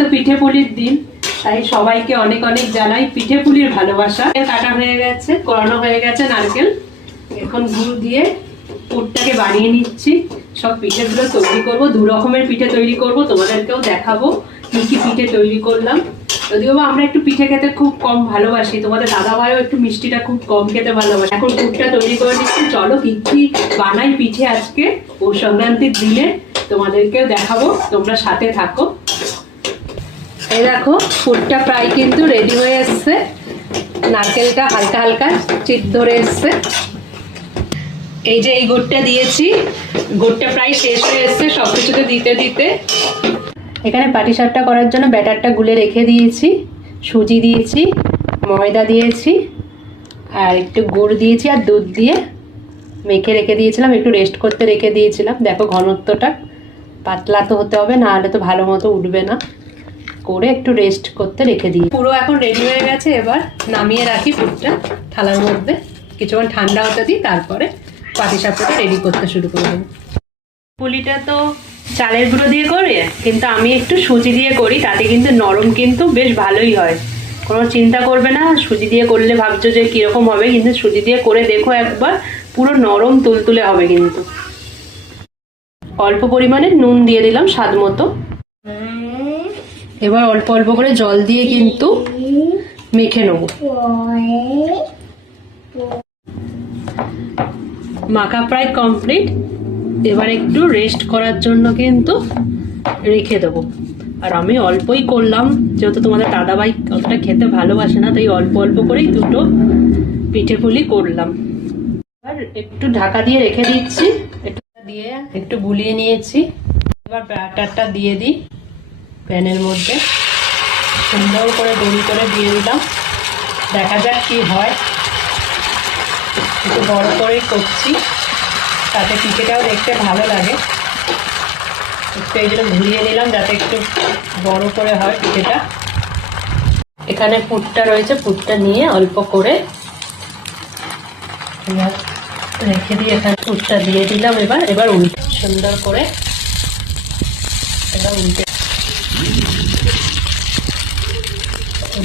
তো পিঠে পুলির দিন, তাই সবাইকে অনেক অনেক জানাই পিঠে পুলির ভালোবাসা। কাটা হয়ে গেছে, কোরানো হয়ে গেছে নারকেল। এখন গুড় দিয়ে পুরটাকে বানিয়ে নিচ্ছি। সব পিঠেগুলো তৈরি করব, দু রকমের পিঠে তৈরি করব, তোমাদেরকেও দেখাবো কি কি পিঠে তৈরি করলাম। যদিও আমরা একটু পিঠে খেতে খুব কম ভালোবাসি, তোমাদের দাদা ভাইও একটু মিষ্টিটা খুব কম খেতে ভালোবাসে। এখন পুরটা তৈরি করে নিচ্ছি। চলো কি কি বানাই পিঠে আজকে পৌষ সংক্রান্তির দিনে তোমাদেরকেও দেখাবো, তোমরা সাথে থাকো। এই দেখো পুরটা প্রায় কিন্তু রেডি হয়ে এসছে, নারকেলটা হালকা হালকা চিট ধরে এসছে। এই যে এই গুড়টা দিয়েছি, গুড়টা প্রায় শেষ হয়ে এসছে সবকিছুতে দিতে দিতে। এখানে পাটিসাপটা করার জন্য ব্যাটারটা গুলে রেখে দিয়েছি, সুজি দিয়েছি, ময়দা দিয়েছি, আর একটু গুড় দিয়েছি, আর দুধ দিয়ে মেখে রেখে দিয়েছিলাম, একটু রেস্ট করতে রেখে দিয়েছিলাম। দেখো ঘনত্বটা পাতলা তো হতে হবে, না হলে তো ভালো মতো উঠবে না। করে একটু রেস্ট করতে রেখে দিই। পুরো এখন রেডি হয়ে গেছে, এবার নামিয়ে রাখি পুরটা থালার মধ্যে, কিছুক্ষণ ঠান্ডা হতে দিই, তারপরে পাটিসাপটাটা রেডি করতে শুরু করে দেবো। পুলিটা তো চালের গুঁড়ো দিয়ে করি, কিন্তু আমি একটু সুজি দিয়ে করি, তাতে কিন্তু নরম কিন্তু বেশ ভালোই হয়। কোনো চিন্তা করবে না সুজি দিয়ে করলে ভাবছো যে কীরকম হবে, কিন্তু সুজি দিয়ে করে দেখো একবার, পুরো নরম তুলতুলে হবে। কিন্তু অল্প পরিমাণে নুন দিয়ে দিলাম স্বাদ মতো। এবার অল্প অল্প করে জল দিয়ে কিন্তু মেখে নেব। মাখা প্রায় কমপ্লিট, এবার একটু রেস্ট করার জন্য কিন্তু রেখে দেবো। আর আমি অল্পই করলাম, যেহেতু তোমাদের দাদাভাই অতটা খেতে ভালোবাসে না, তাই অল্প অল্প করেই দুটো পিঠে পুলি করলাম। এবার একটু ঢাকা দিয়ে রেখে দিচ্ছি, একটু দিয়ে একটু গুলিয়ে নিয়েছি। এবার ব্যাটারটা দিয়ে দিই প্যানের মধ্যে, সুন্দর করে দড়ি করে দিয়ে দিলাম। দেখা যাক কি হয়, একটু বড় করেই করছি, তাতে পিঠেটাও দেখতে ভালো লাগে। একটু এই জন্য ঘুরিয়ে নিলাম যাতে একটু বড় করে হয় পিঠেটা। এখানে পুরটা রয়েছে, পুরটা নিয়ে অল্প করে রেখে দিয়ে এখানে পুরটা দিয়ে দিলাম। এবার উল্টে সুন্দর করে এবার উল্টে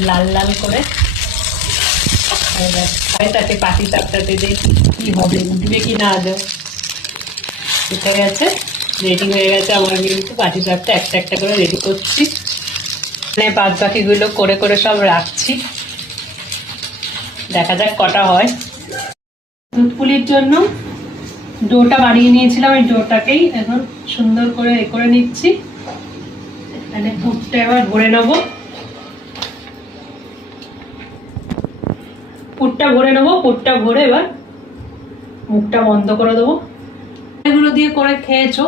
লাল লাল করে তাকে পাটিসাপটাতে দেখি কি হবে, উঠবে কি না। আদৌ উঠে গেছে, রেডি হয়ে গেছে আমার কিন্তু পাটিসাপটা। একটা একটা করে রেডি করছি, মানে বাদ বাকিগুলো করে করে সব রাখছি। দেখা যাক কটা হয়। দুধ পুলির জন্য ডোটা বানিয়ে নিয়েছিলাম, এই ডোটাকেই এখন সুন্দর করে এ করে নিচ্ছি। এখানে পুরটা এবার ভরে নেবো, পুরটা ভরে নেবো। পুরটা ভরে এবার মুখটা বন্ধ করে দেবো। এগুলো দিয়ে করে খেয়েছো,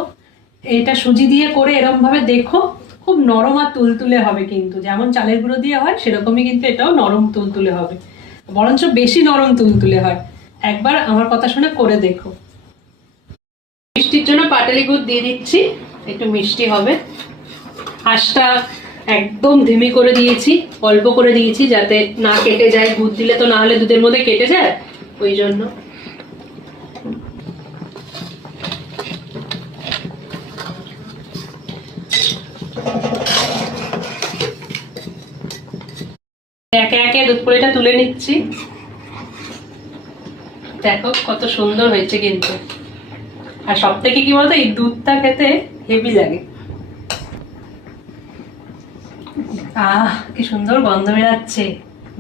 এটা সুজি দিয়ে করে এরকম ভাবে দেখো, খুব নরম আর তুলতুলে হবে। কিন্তু যেমন চালের গুঁড়ো দিয়ে হয় সেরকমই কিন্তু এটাও নরম তুলতুলে হবে, বরঞ্চ বেশি নরম তুলতুলে হয়। একবার আমার কথা শুনে করে দেখো। মিষ্টির জন্য পাটালি গুড় দিয়ে দিচ্ছি, একটু মিষ্টি হবে। আঁচটা একদম ধিমি করে দিয়েছি, অল্প করে দিয়েছি যাতে না কেটে যায়। দুধ দিলে তো না হলে দুধের মধ্যে কেটে যায়, ওই জন্য। একে একে দুধ পুলিটা তুলে নিচ্ছি। দেখো কত সুন্দর হয়েছে কিন্তু। আর সব থেকে কি বলতো, এই দুধটা খেতে হেভি লাগে। কি সুন্দর গন্ধ বেরাচ্ছে।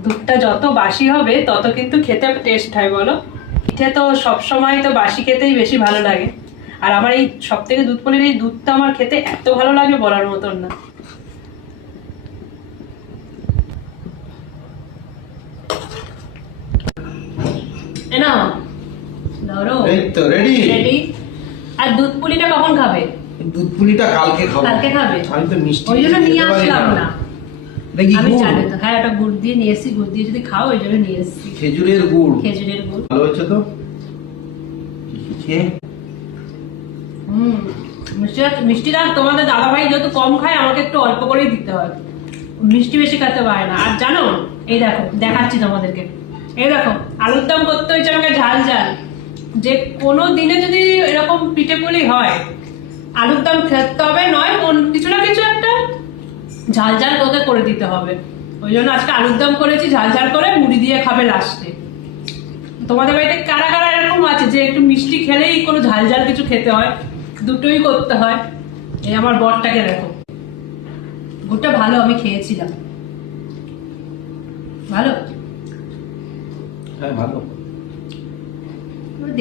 দুধটা যত বাসি হবে তত কিন্তু খেতে টেস্ট হয়, বলো। পিঠে তো সবসময় তো বাসি খেতেই বেশি ভালো লাগে। আর আমার এই সব থেকে দুধ পুলির এই দুধটা আমার খেতে এত ভালো লাগে বলার মতন না। আর দুধ পুলিটা কখন খাবে? দুধ পুলিটা কালকে খাবো। কালকে খাবে? আমি তো মিষ্টি ওই জন্য নিয়ে আসলাম না। আমি জানি তো, হ্যাঁ একটা গুড় দিয়ে নিয়ে এসেছি, গুড় দিয়ে যদি খাও ওই জন্য নিয়ে এসেছি। খেজুরের গুড়, খেজুরের গুড় ভালো হয়েছে তো। মিষ্টিটা তোমাদের দাদাভাই যেহেতু কম খায়, আমাকে একটু অল্প করেই দিতে হয়। মিষ্টি বেশি খেতে পারে না। আর জানো, এই দেখো দেখাচ্ছি তোমাদেরকে, এই দেখো আলুর দম করতে হয়েছে আমাকে ঝাল ঝাল। যে কোনো দিনে যদি এরকম পিঠে পুলি হয়, আলুর দম খেতে হবে, নয় কিছু না কিছু একটা ঝাল ঝাল তোকে করে দিতে হবে, ওই জন্য আজকে আলুর দম করেছি ঝাল ঝাল করে, মুড়ি দিয়ে খাবে লাস্টে। তোমাদের বাড়িতে কারা কারা এরকম আছে যে একটু মিষ্টি খেলেই কোনো ঝাল ঝাল কিছু খেতে হয়, দুটোই করতে হয়? এই আমার বরটাকে দেখো, গুড়টা ভালো, আমি খেয়েছিলাম, ভালো। হ্যাঁ ভালো,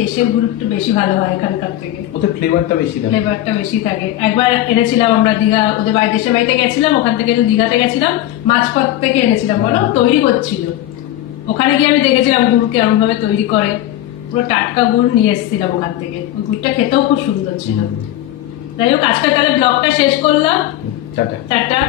দেশের গুড় একটু বেশি ভালো হয় এখানকার থেকে, ওতে ফ্লেভারটা বেশি থাকে। ফ্লেভারটা বেশি থাকে। একবার এনেছিলাম আমরা দীঘা, ওদের বাড়ি দেশের বাড়িতে গেছিলাম, ওখান থেকে দীঘাতে গেছিলাম, মাঝপথ থেকে এনেছিলাম, বলো তৈরি করছিল, ওখানে গিয়ে আমি দেখেছিলাম গুড় কেমন ভাবে তৈরি করে, পুরো টাটকা গুড় নিয়ে এসেছিলাম ওখান থেকে, ওই গুড়টা খেতেও খুব সুন্দর ছিল। যাই হোক, আজকে তাহলে ব্লগটা শেষ করলাম, টাটা। টাটা।